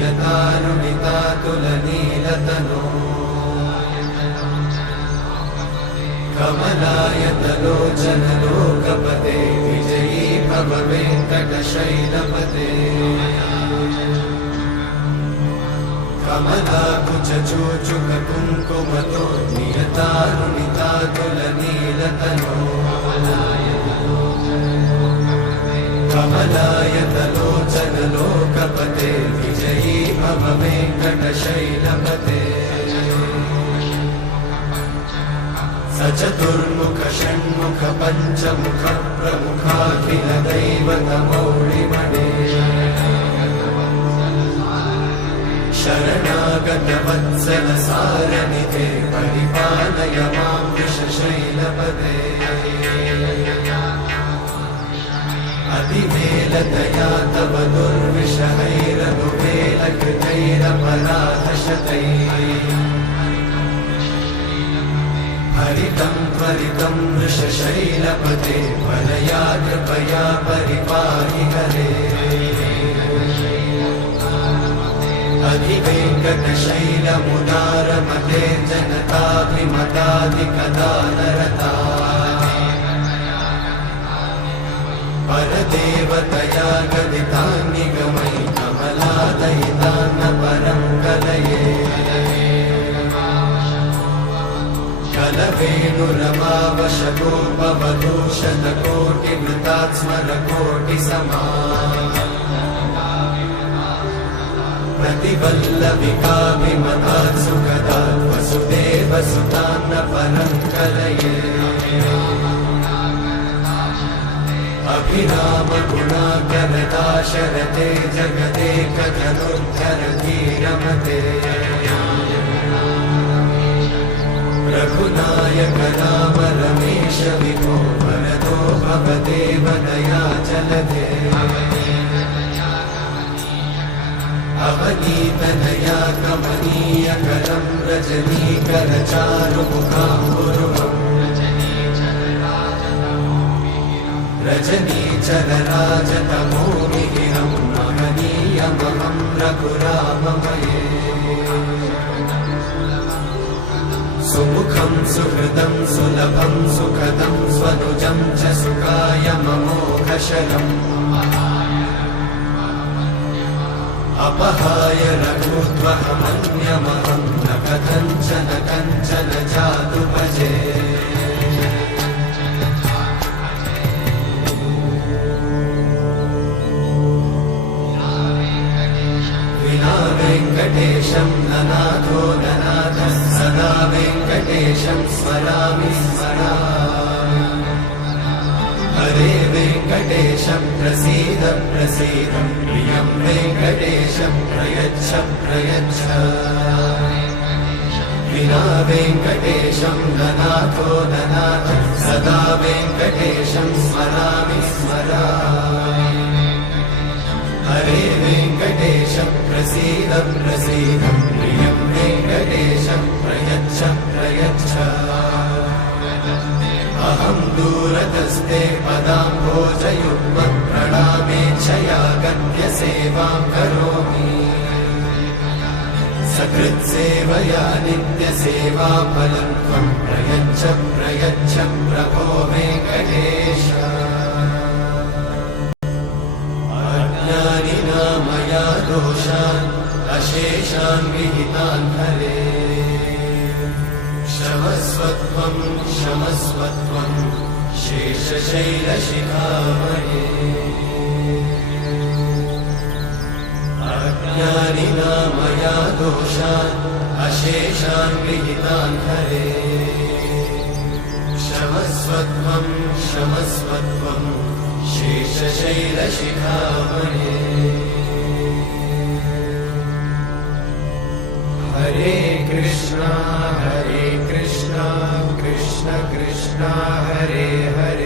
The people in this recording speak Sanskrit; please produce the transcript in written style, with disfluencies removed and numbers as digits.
नियतारुणितातुलनीलतनो कमलायतलोचनलोकपते विजयी भव वेङ्कटशैलपते कमलाकुचूचुककुङ्कुमतो नियतारुणितातुलनीलतनो कमलायतलोचनलोकपते विजयी भव वेङ्कटशैलपते सचतुर्मुख षण्मुख पञ्चमुख प्रमुखाखिल दैवतमौलिमणे शरणागत वत्सल सारनिधे परिपालय मां वृषशैलपते अतिवेलतया तव दुर्विषहैरनुवेलकृतैरपराधशतैः हरितं त्वरितं वृषशैलपते वरया कृपया परिपाहि हरे अधिवेङ्कटशैलमुदारमते जनताभिमताधिकदानरता परदेवतया गदितान्निगमै कमलादयितान्न परं कलये कलवेणुरमावशगोपवधूषणकोटिवृतात् स्मरकोटिसमा प्रतिवल्लविकाभिमतात् सुखदात् वसुदेवसुतान्न परं कलये अभिरामगुणाकरदाशरथे जगदेकधनुर्धरधीरमते रघुनायक राम रमेश विभो वरदो भवदेव दयाचलधे अवनीतनया कमनीयकरं रजनीकरचारुमुखाम्बुरुहम् रजनीचरराजतमोमिहिरं महनीयमहं रघुराममये सुमुखं सुहृदं सुलभं सुखदं स्वनुजं च सुखायममोघशरम् अपहाय रघुत्वहमन्यमहं न कथञ्चन जातुभजे विना वेङ्कटेशं ननाथो ननाथः सदा वेङ्कटेशं स्मरामि स्मरामि हरे वेङ्कटेशं प्रसीद प्रसीद प्रियं वेङ्कटेशं प्रयच्छ प्रयच्छ विना वेङ्कटेशं ननाथो ननाथः सदा वेङ्कटेशं स्मरामि स्मरामि हरे वेङ्कटेशं प्रसीद प्रसीद प्रियं वेङ्कटेशं प्रयच्छ प्रयच्छ अहं दूरतस्ते पदाम्भोजयुग्मं प्रणामेच्छया गत्य सेवां करोमि सकृत्सेवया नित्यसेवाफलं त्वं प्रयच्छ प्रयच्छ प्रभो वेङ्कटेश अज्ञानिना मया दोषान् अशेषान् विहितान् हरे क्षमस्वत्वं क्षमस्वत्वं शेषशैलशिखामणे अज्ञानिना मया दोषान् अशेषान् विहितान् हरे क्षमस्वत्वं क्षमस्वत्वं शेषशैलशिखामणे हरे कृष्णा कृष्ण कृष्ण हरे हरे